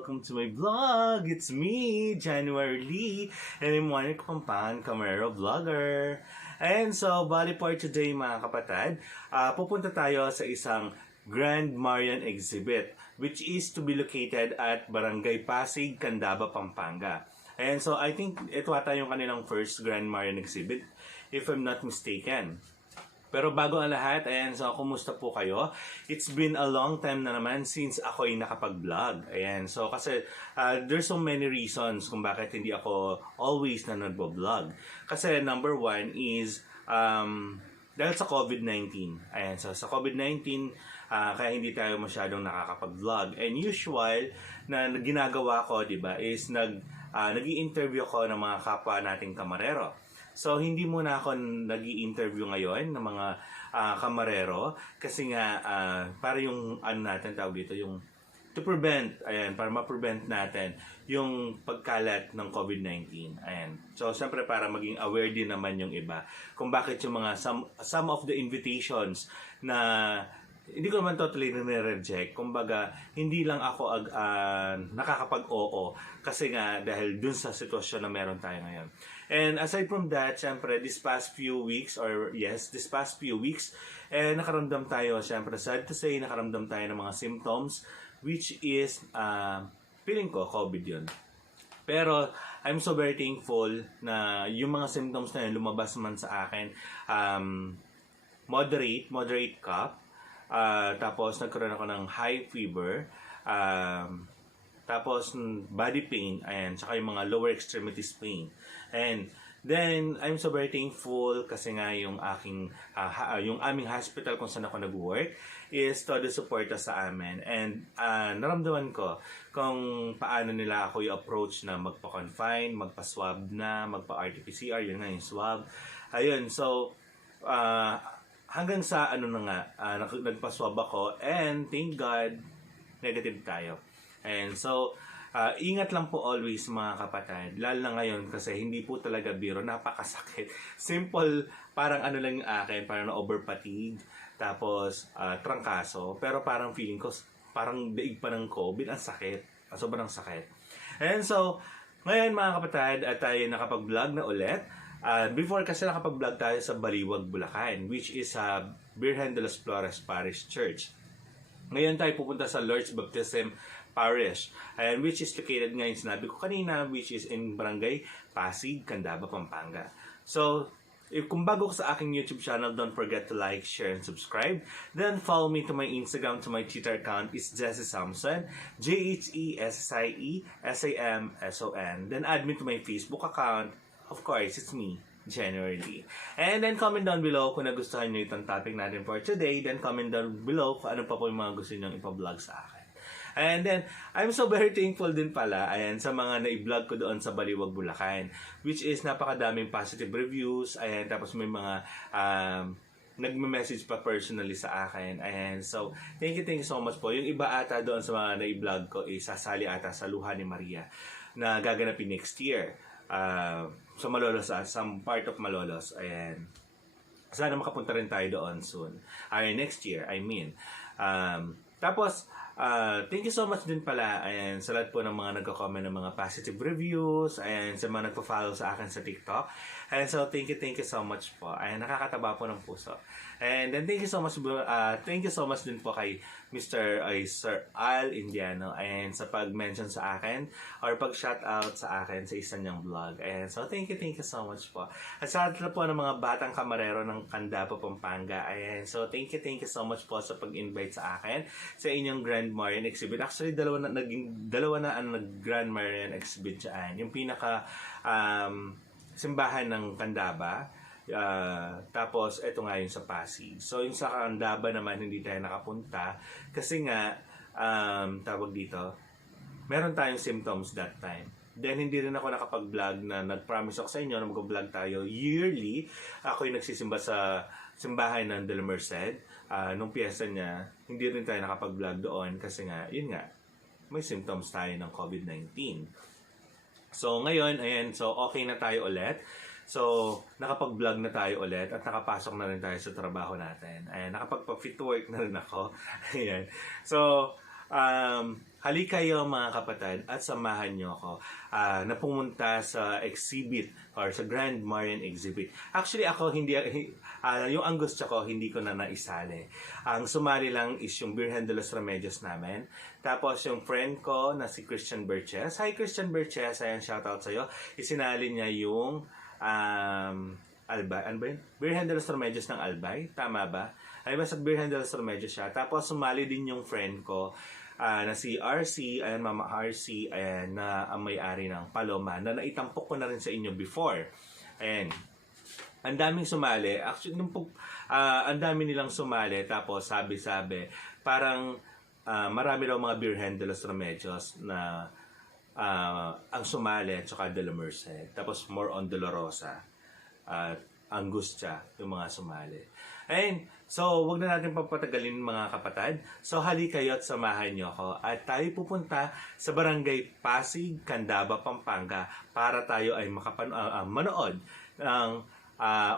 welcome to my vlog. It's me, January Lee, and I'm one Kapampangan Camaro Vlogger. And so, bali for today mga kapatid, pupunta tayo sa isang Grand Marian exhibit, which is to be located at Barangay Pasig, Candaba, Pampanga. And so, I think ito ata yung kanilang first Grand Marian exhibit, if I'm not mistaken. Pero bago ang lahat, ayan, so kumusta po kayo? It's been a long time na naman since ako ay nakapag-vlog. Ayan, so kasi there's so many reasons kung bakit hindi ako always na nagbo-vlog. Kasi number one is dahil sa COVID-19. Ayan, so sa COVID-19, kaya hindi tayo masyadong nakakapag-vlog. And usual na ginagawa ko, di ba, is nag-i-interview ko ng mga kapwa nating kamarero. So, hindi muna ako nag-i-interview ngayon ng mga kamarero kasi nga para yung natin tawag dito, yung to prevent, ayan, para ma-prevent natin yung pagkalat ng COVID-19. Ayan. So, siyempre para maging aware din naman yung iba kung bakit yung mga some of the invitations na hindi ko naman totally nire-reject. Kumbaga, hindi lang ako nakakapag-oo kasi nga dahil dun sa sitwasyon na meron tayo ngayon. And aside from that, syempre, this past few weeks, nakaramdam tayo, syempre, sad to say, nakaramdam tayo ng mga symptoms, which is, feeling ko, COVID yun. Pero, I'm so very thankful na yung mga symptoms na yun, lumabas man sa akin, moderate cough, tapos nagkaroon ako ng high fever, tapos body pain, ayan, saka yung mga lower extremities pain. And then, I'm so very thankful kasi nga yung yung aming hospital kung saan ako nag-work is todo suporta sa amin. And naramdaman ko kung paano nila ako i-approach na magpa-confine, magpa-swab na, magpa-RT-PCR, yun nga yung swab. Ayun, so, hanggang sa nagpa-swab ako and thank God, negative tayo. And so, ingat lang po always mga kapatid. Lalo na ngayon kasi hindi po talaga biro. Napakasakit. Simple, parang lang yung akin. Parang na-over-fatigue. Tapos, trangkaso. Pero parang feeling ko, parang daig pa ng COVID. Ang sakit. Sobrang sakit. And so, ngayon mga kapatid, tayo nakapag-vlog na ulit. Before kasi nakapag-vlog tayo sa Baliwag, Bulacan, which is sa Virgen de las Flores Parish Church. Ngayon tayo pupunta sa Lord's Baptism Parish, and which is located ngayon, sinabi ko kanina, which is in Barangay Pasig, Candaba, Pampanga. So, kung bago ka sa aking YouTube channel, don't forget to like, share, and subscribe. Then follow me to my Instagram, to my Twitter account, is Jesse Samson, JHESSIESAMSON. Then add me to my Facebook account. Of course, it's me, January. And then comment down below kung nagustuhan nyo itong topic natin for today. Then comment down below kung ano pa po yung mga gusto nyo ipa-vlog sa akin. And then, I'm so very thankful din pala, ayan, sa mga na-vlog ko doon sa Baliwag, Bulacan, which is napakadaming positive reviews, ayan, tapos may mga nagme-message pa personally sa akin, ayan, so, thank you so much po. Yung iba ata doon sa mga na-vlog ko, sasali ata sa Luha ni Maria, na gaganapin next year, sa Malolos, some part of Malolos, ayan. Sana makapunta rin tayo doon soon. Next year, I mean. Tapos, thank you so much din pala, ayan, sa lahat po ng mga nagko-comment ng mga positive reviews, ayan, sa mga nagpo-follow sa akin sa TikTok. And so, thank you so much po. Ayan, nakakataba po ng puso. And then, thank you so much din po kay Sir Al Indiano, ayan, sa pag-mention sa akin, or pag-shoutout sa akin sa isa niyang vlog. Ayan, so, thank you so much po. At sa lahat po ng mga batang kamarero ng Candaba, Pampanga, ayan, so, thank you so much po sa pag-invite sa akin sa inyong Grand Marian exhibit. Actually, dalawa na ang Grand Marian exhibit dyan. Yung pinaka simbahan ng Candaba, tapos ito nga yung sa Pasig. So yung sa Candaba naman hindi tayo nakapunta kasi nga tawag dito, meron tayong symptoms that time. Then hindi rin ako nakapag-vlog na nag-promise ako sa inyo na mag-vlog tayo yearly. Ako yung nagsisimba sa simbahan ng De La Merced. Nung piyesta niya, hindi rin tayo nakapag-vlog doon kasi nga, yun nga, may symptoms tayo ng COVID-19. So ngayon, ayan, so okay na tayo ulit. So, nakapag-vlog na tayo ulit at nakapasok na rin tayo sa trabaho natin. Ayan, nakapag-fit to work na rin ako. Ayan. So, Halik kayo mga kapatid at samahan nyo ako na pumunta sa exhibit or sa Grand Marian Exhibit. Actually ako yung Angustia ko hindi ko na naisali. Ang sumali lang is yung Virgen de los Remedios namin. Tapos yung friend ko na si Christian Berches. Hi Christian Berches, ayan, shoutout sa'yo. Isinali niya yung Albay, ano ba yun? Virgen de los Remedios ng Albay, tama ba? Ay, basta Virgen de los Remedios siya. Tapos sumali din yung friend ko na si RC, ayan, Mama RC, ayan, na ang may-ari ng Paloma, na naitampok ko na rin sa inyo before. Ayan. Ang daming sumali. Actually, ang dami nilang sumali, tapos sabi-sabi, parang marami raw mga Virgen de los Remedios na ang sumali, tsaka de la Merced. Tapos more on Dolorosa at Angustia, yung mga sumali. Ayun, so wag na natin papatagalin mga kapatid. So hali kayo at samahan nyo ako. At tayo pupunta sa Barangay Pasig, Candaba, Pampanga para tayo ay manood ng,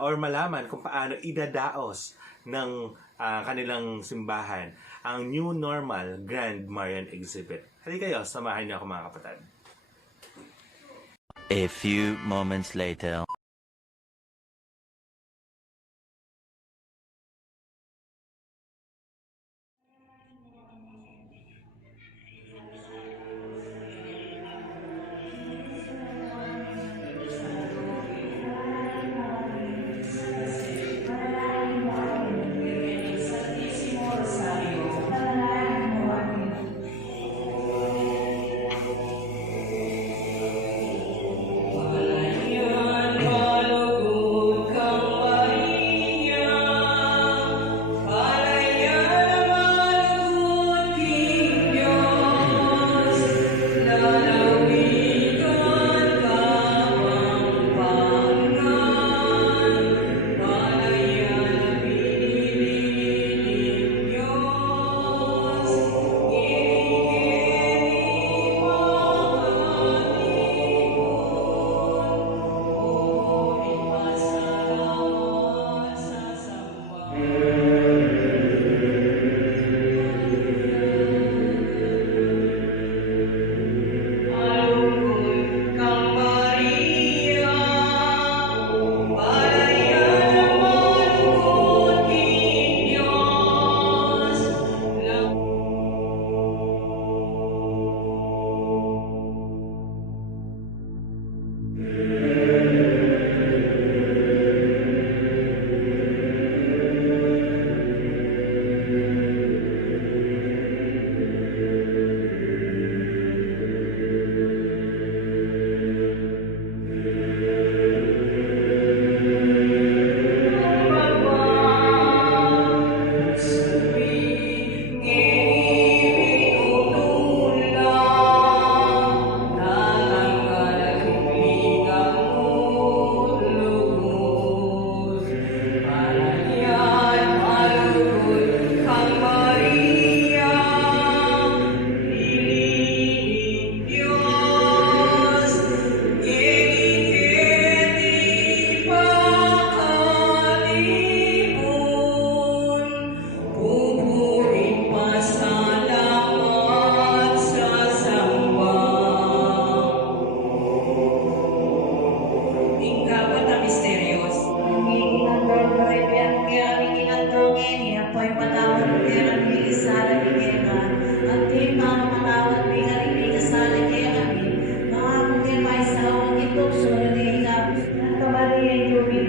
or malaman kung paano idadaos ng kanilang simbahan ang New Normal Grand Marian Exhibit. Hali kayo, samahan nyo ako mga kapatid. A few moments later.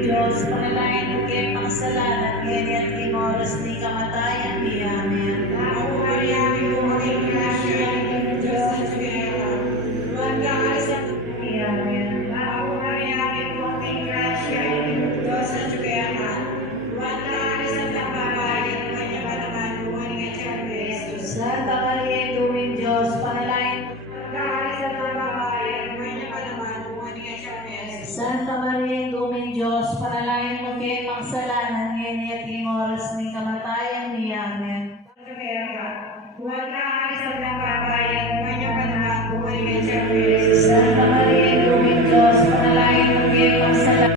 Diyos, panalangin mo kayo makasalanan, ngayon at king oras ni kamatayan ni Amen. Mauriyamin mo maging grasya ng Diyos sa Tiyera. Huwag ka alisan ni Amen. Mauriyamin mo maging grasya ng Diyos sa Tiyera. Huwag ka alisan ng babae, kanya pa naman buwan ng Jesus. Santa Maria, Tuming Diyos, panalangin mo. Huwag ka alisan ng babae, kanya pa naman buwan ng Jesus. Santa Maria, Tuming Diyos, panalangin mo kayo makasalanan, ngayon at king oras ni kamatayan ni Amen. Huwag ka alisan ng babae, kanya pa naman buwan ng Jesus. Santa Maria, Tuming Diyos, panalangin mo kayo makasalanan.